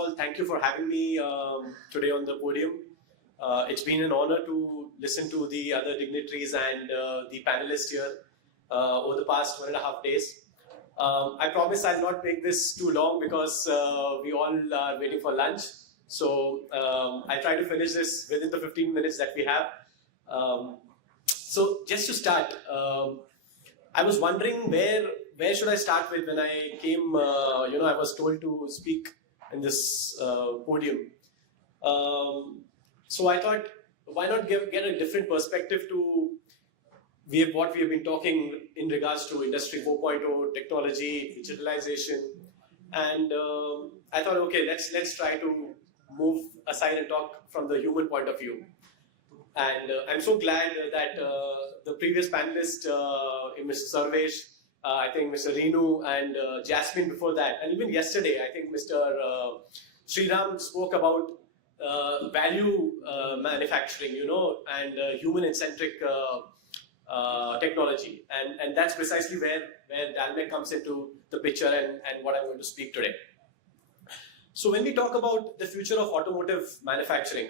all, thank you for having me today on the podium. It's been an honor to listen to the other dignitaries and the panelists here over the past 1.5 days. I promise I'll not make this too long because we all are waiting for lunch. So I'll try to finish this within the 15 minutes that we have. So just to start, I was wondering where should I start with when I came, I was told to speak in this podium. So I thought, why not get a different perspective to what we have been talking in regards to Industry 4.0, technology, digitalization. And I thought, okay, let's try to move aside and talk from the human point of view. And I'm so glad that the previous panelists, Mr. Saurabh, I think Mr. Reenu and Jasmine before that, and even yesterday, I think Mr. Sriram spoke about value manufacturing, and human-centric technology. And that's precisely where Dalmec comes into the picture and what I'm going to speak today. So when we talk about the future of automotive manufacturing,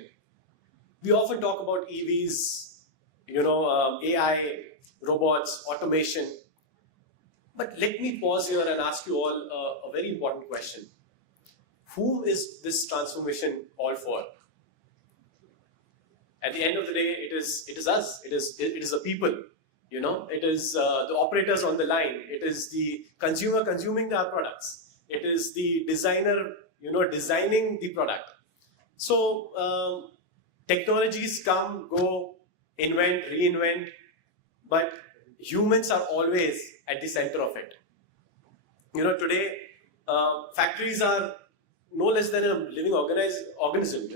we often talk about EVs, AI, robots, automation. But let me pause here and ask you all a very important question. Whom is this transformation all for? At the end of the day, it is us. It is the people. It is the operators on the line. It is the consumer consuming our products. It is the designer, designing the product. So technologies come, go, invent, reinvent, but humans are always at the center of it. Today factories are no less than a living organism.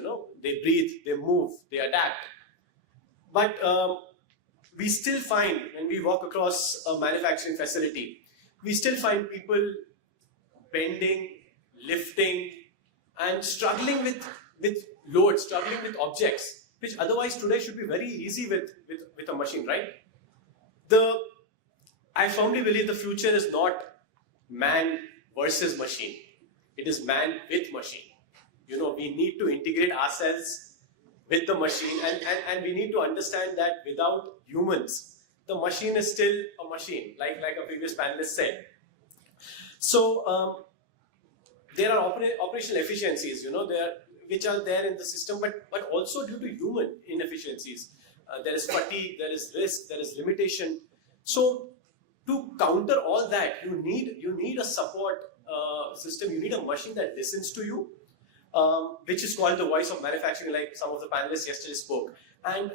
They breathe, they move, they adapt. But we still find, when we walk across a manufacturing facility, we still find people bending, lifting, and struggling with loads, struggling with objects, which otherwise today should be very easy with a machine, right? I firmly believe the future is not man versus machine. It is man with machine. We need to integrate ourselves with the machine, and we need to understand that without humans, the machine is still a machine, like a previous panelist said. So there are operational efficiencies, which are there in the system, but also due to human inefficiencies. There is fatigue, there is risk, there is limitation. So to counter all that, you need a support system. You need a machine that listens to you, which is called the voice of manufacturing, like some of the panelists yesterday spoke, and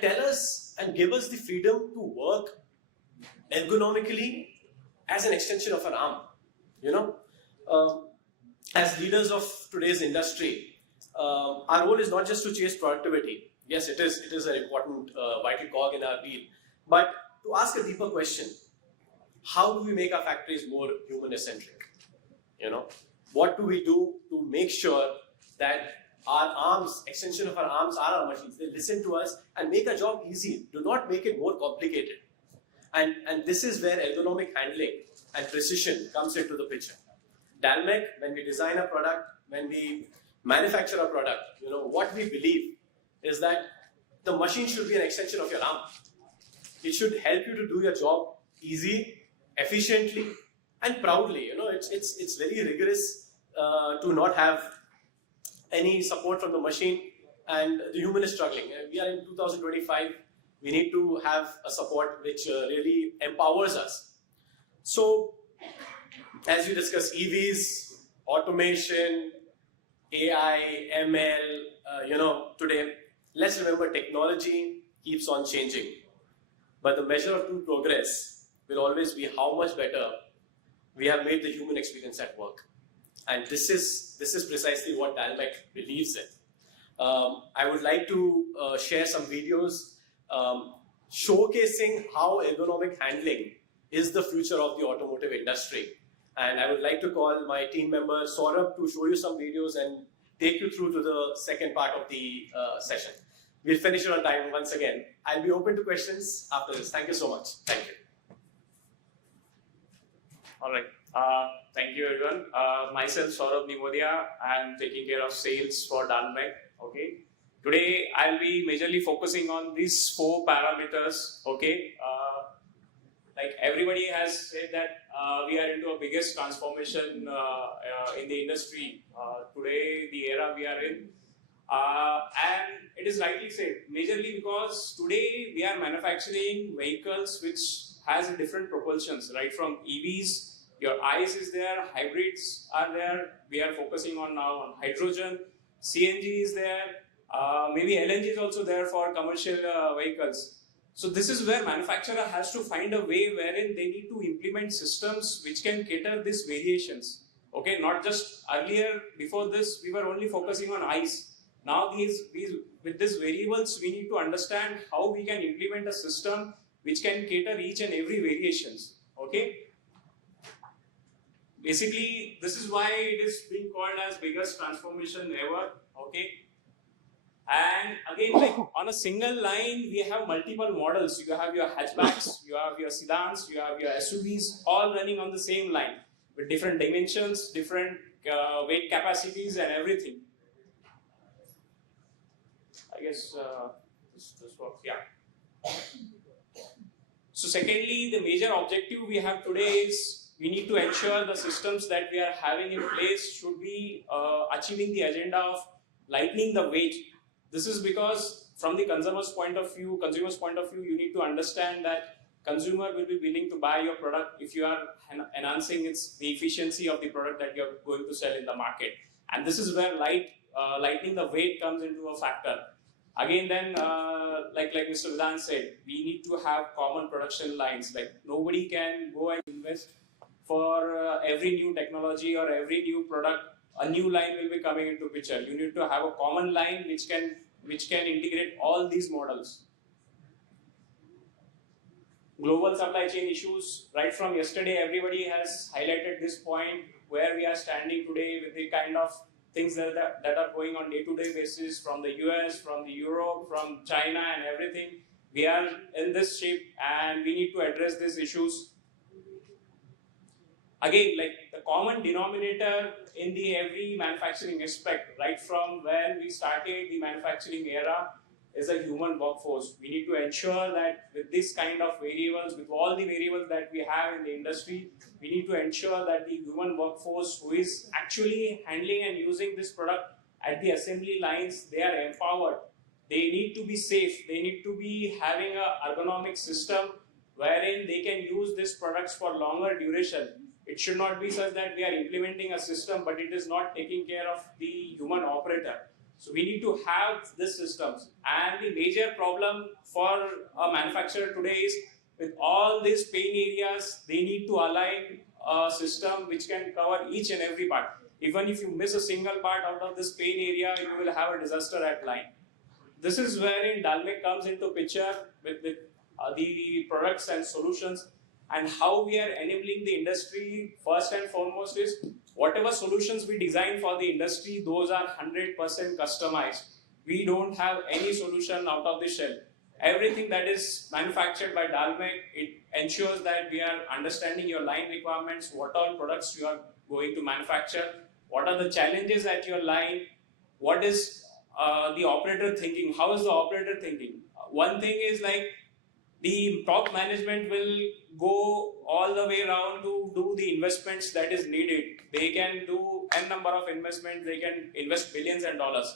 tell us and give us the freedom to work ergonomically as an extension of an arm. As leaders of today's industry, our role is not just to chase productivity. Yes, it is an important vital cog in our wheel, but to ask a deeper question: how do we make our factories more human-centric? What do we do to make sure that our arms, extension of our arms, are our machines? They listen to us and make our job easy. Do not make it more complicated. And this is where ergonomic handling and precision comes into the picture. Dalmec, when we design a product, when we manufacture a product, what we believe is that the machine should be an extension of your arm. It should help you to do your job easy, efficiently, and proudly. It's very rigorous to not have any support from the machine, and the human is struggling. We are in 2025. We need to have a support which really empowers us. So, as we discuss EVs, automation, AI, ML, today, let's remember technology keeps on changing. But the measure of true progress will always be how much better we have made the human experience at work. And this is precisely what Dalmec believes in. I would like to share some videos showcasing how ergonomic handling is the future of the automotive industry. And I would like to call my team member Saurabh to show you some videos and take you through to the second part of the session. We'll finish it on time once again. I'll be open to questions after this. Thank you so much. Thank you. All right. Thank you everyone. Myself Saurabh Nimodiya. I am taking care of sales for Dalmec. Okay. Today I'll be majorly focusing on these 4 parameters. Okay. Like everybody has said that we are into a biggest transformation in the industry today, the era we are in. And it is rightly said, majorly because today we are manufacturing vehicles which has different propulsions, right? From EVs, your ICE is there, hybrids are there. We are focusing on now on hydrogen, CNG is there, maybe LNG is also there for commercial vehicles. So this is where manufacturer has to find a way wherein they need to implement systems which can cater these variations. Okay, not just earlier, before this, we were only focusing on ICE. Now with these variables, we need to understand how we can implement a system which can cater each and every variations. Okay. Basically, this is why it is being called as biggest transformation ever. Okay. And again, like on a single line, we have multiple models. You have your hatchbacks, you have your sedans, you have your SUVs, all running on the same line with different dimensions, different weight capacities, and everything. I guess this works. Yeah. So secondly, the major objective we have today is we need to ensure the systems that we are having in place should be achieving the agenda of lightening the weight. This is because from the consumer's point of view, you need to understand that consumer will be willing to buy your product if you are enhancing the efficiency of the product that you are going to sell in the market. And this is where lightening the weight comes into a factor. Again, then, like Mr. Vidhan said, we need to have common production lines. Like nobody can go and invest for every new technology or every new product. A new line will be coming into picture. You need to have a common line which can integrate all these models. Global supply chain issues. Right from yesterday, everybody has highlighted this point where we are standing today with the kind of things that are going on day-to-day basis from the US, from the Europe, from China and everything. We are in this shape and we need to address these issues. Again, like the common denominator in the every manufacturing aspect, right from when we started the manufacturing era, is a human workforce. We need to ensure that with this kind of variables, with all the variables that we have in the industry, we need to ensure that the human workforce who is actually handling and using this product at the assembly lines, they are empowered. They need to be safe. They need to be having an ergonomic system wherein they can use these products for longer duration. It should not be such that we are implementing a system, but it is not taking care of the human operator. So we need to have these systems. And the major problem for a manufacturer today is with all these pain areas, they need to align a system which can cover each and every part. Even if you miss a single part out of this pain area, you will have a disaster at line. This is wherein Dalmec comes into picture with the products and solutions. And how we are enabling the industry, first and foremost, is whatever solutions we design for the industry, those are 100% customized. We don't have any solution out of the shelf. Everything that is manufactured by Dalmec, it ensures that we are understanding your line requirements, what all products you are going to manufacture, what are the challenges at your line, what is the operator thinking, how is the operator thinking. One thing is like, the top management will go all the way around to do the investments that is needed. They can do n number of investments, they can invest billions of dollars.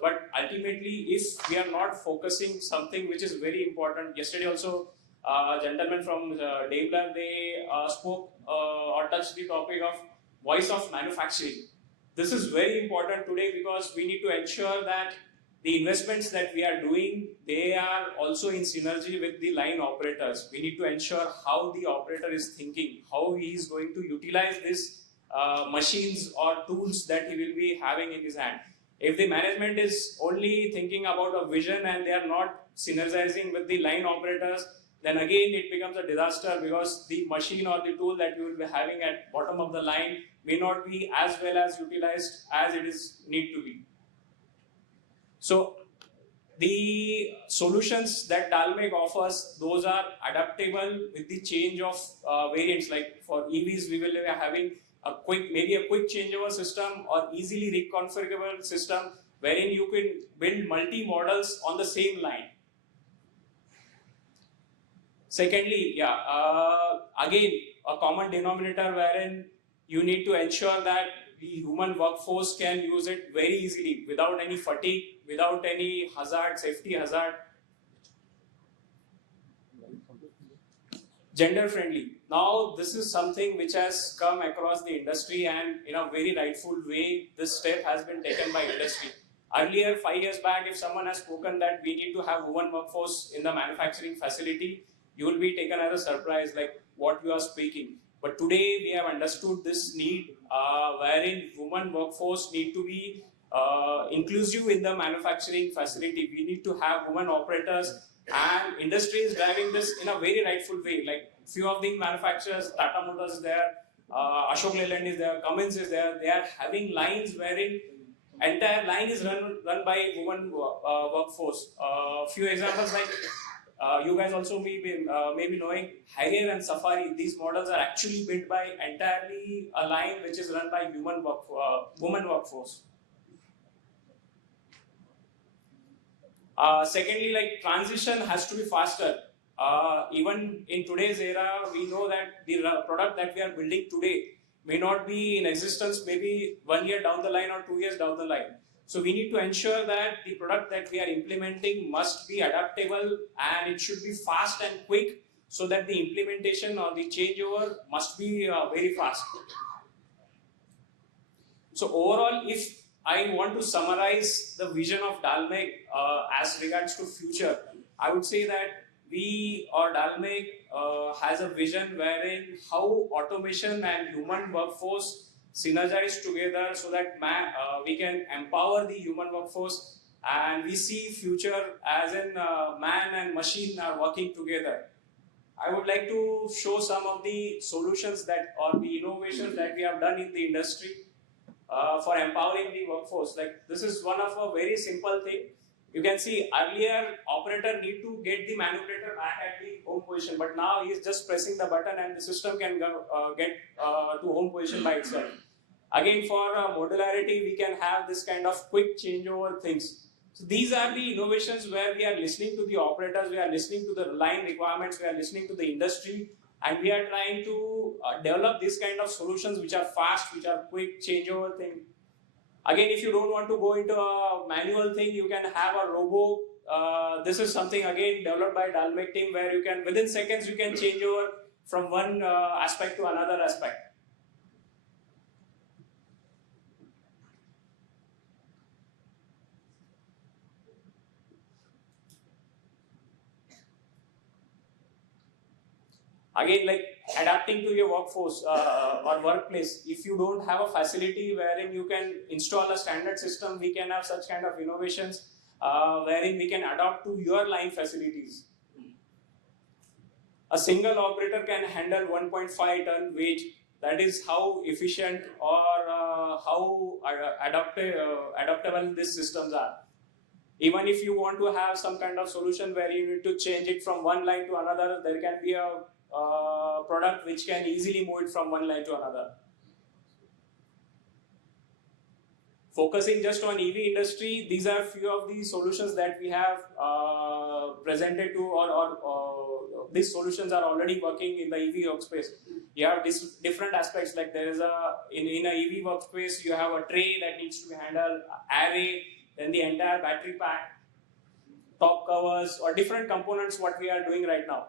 But ultimately, if we are not focusing something which is very important, yesterday also a gentleman from Daimler, they spoke or touched the topic of voice of manufacturing. This is very important today because we need to ensure that the investments that we are doing, they are also in synergy with the line operators. We need to ensure how the operator is thinking, how he is going to utilize these machines or tools that he will be having in his hand. If the management is only thinking about a vision and they are not synergizing with the line operators, then again it becomes a disaster because the machine or the tool that you will be having at bottom of the line may not be as well as utilized as it is need to be. So the solutions that Dalmec offers, those are adaptable with the change of variants. Like for EVs, we will be having maybe a quick changeover system or easily reconfigurable system wherein you can build multi-models on the same line. Secondly, again, a common denominator wherein you need to ensure that the human workforce can use it very easily without any fatigue, without any hazard, safety hazard. Gender friendly. Now, this is something which has come across the industry, and in a very rightful way, this step has been taken by industry. Earlier, 5 years back, if someone has spoken that we need to have women workforce in the manufacturing facility, you will be taken as a surprise, like what you are speaking. But today, we have understood this need, wherein women workforce need to be inclusive in the manufacturing facility. We need to have women operators, and industry is driving this in a very rightful way. Like few of the manufacturers, Tata Motors is there, Ashok Leyland is there, Cummins is there. They are having lines wherein entire line is run by women workforce. Few examples like you guys also may be knowing Harrier and Safari. These models are actually built by entirely a line which is run by women workforce. Secondly, like transition has to be faster. Even in today's era, we know that the product that we are building today may not be in existence maybe 1 year down the line or 2 years down the line. So we need to ensure that the product that we are implementing must be adaptable and it should be fast and quick so that the implementation or the changeover must be very fast. So overall, if I want to summarize the vision of Dalmec as regards to future, I would say that we or Dalmec has a vision wherein how automation and human workforce synergize together so that we can empower the human workforce, and we see future as in man and machine are working together. I would like to show some of the solutions that or the innovations that we have done in the industry for empowering the workforce. Like this is one of a very simple thing. You can see earlier operator need to get the manipulator back at the home position, but now he is just pressing the button and the system can get to home position by itself. Again, for modularity, we can have this kind of quick changeover things. So these are the innovations where we are listening to the operators, we are listening to the line requirements, we are listening to the industry, and we are trying to develop this kind of solutions which are fast, which are quick changeover thing. Again, if you don't want to go into a manual thing, you can have a robo. This is something again developed by Dalmec team where you can within seconds you can change over from one aspect to another aspect. Again, like adapting to your workforce or workplace. If you don't have a facility wherein you can install a standard system, we can have such kind of innovations wherein we can adapt to your line facilities. A single operator can handle 1.5 ton weight. That is how efficient or how adaptable these systems are. Even if you want to have some kind of solution where you need to change it from one line to another, there can be a product which can easily move it from one line to another. Focusing just on EV industry, these are few of the solutions that we have presented to, or these solutions are already working in the EV workspace. You have different aspects, like there is in a EV workspace, you have a tray that needs to be handled, array, then the entire battery pack, top covers, or different components what we are doing right now.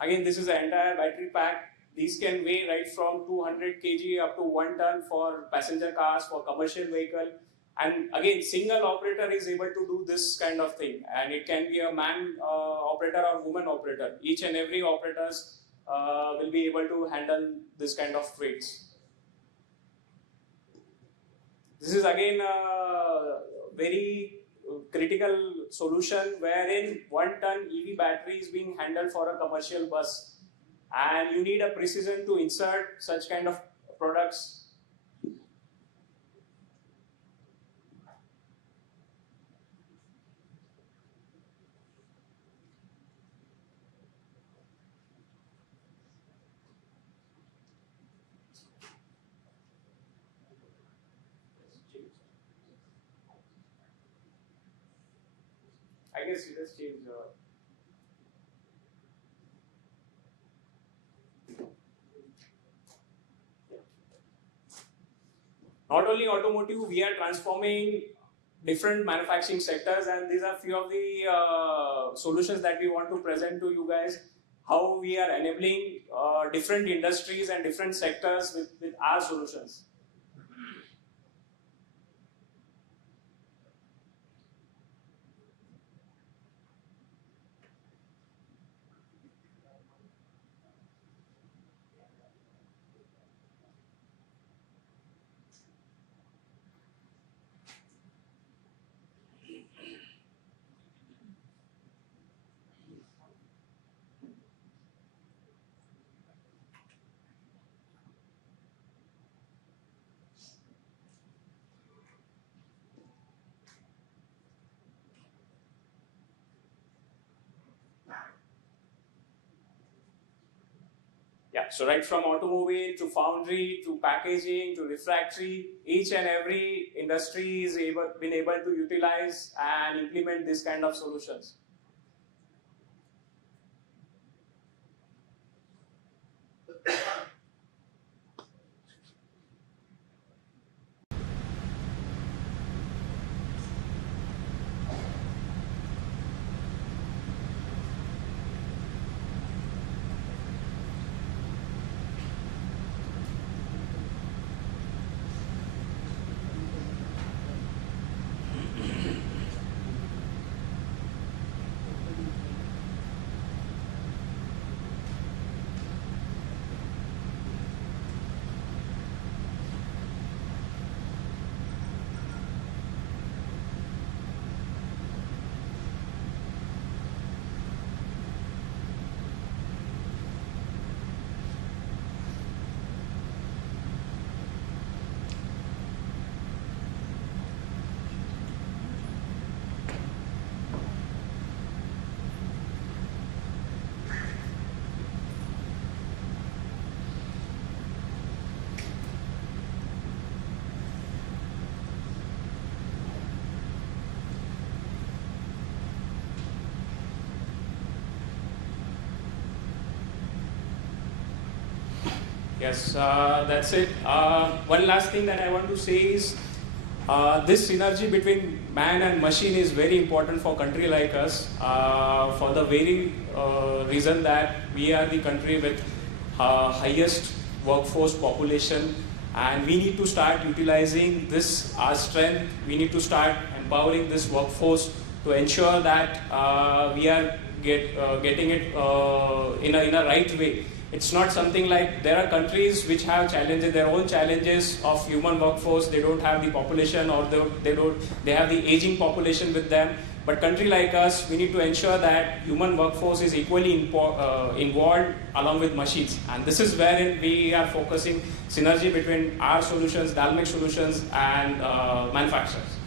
Again, this is the entire battery pack. These can weigh right from 200 kg up to 1 ton for passenger cars, for commercial vehicle. And again, single operator is able to do this kind of thing, and it can be a man operator or woman operator. Each and every operators will be able to handle this kind of weights. This is again a very critical solution wherein 1 ton EV battery is being handled for a commercial bus, and you need a precision to insert such kind of products. I guess you just change not only automotive, we are transforming different manufacturing sectors, and these are few of the solutions that we want to present to you guys, how we are enabling different industries and different sectors with our solutions. Yeah, so right from automobile to foundry to packaging to refractory, each and every industry is been able to utilize and implement this kind of solutions. Yes, that's it. One last thing that I want to say is this synergy between man and machine is very important for a country like us for the very reason that we are the country with highest workforce population, and we need to start utilizing this our strength. We need to start empowering this workforce to ensure that we are getting it in a right way. It's not something like there are countries which have challenges, their own challenges of human workforce. They don't have the population, or they have the aging population with them. But country like us, we need to ensure that human workforce is equally involved along with machines. And this is wherein we are focusing synergy between our solutions, Dalmec solutions, and manufacturers.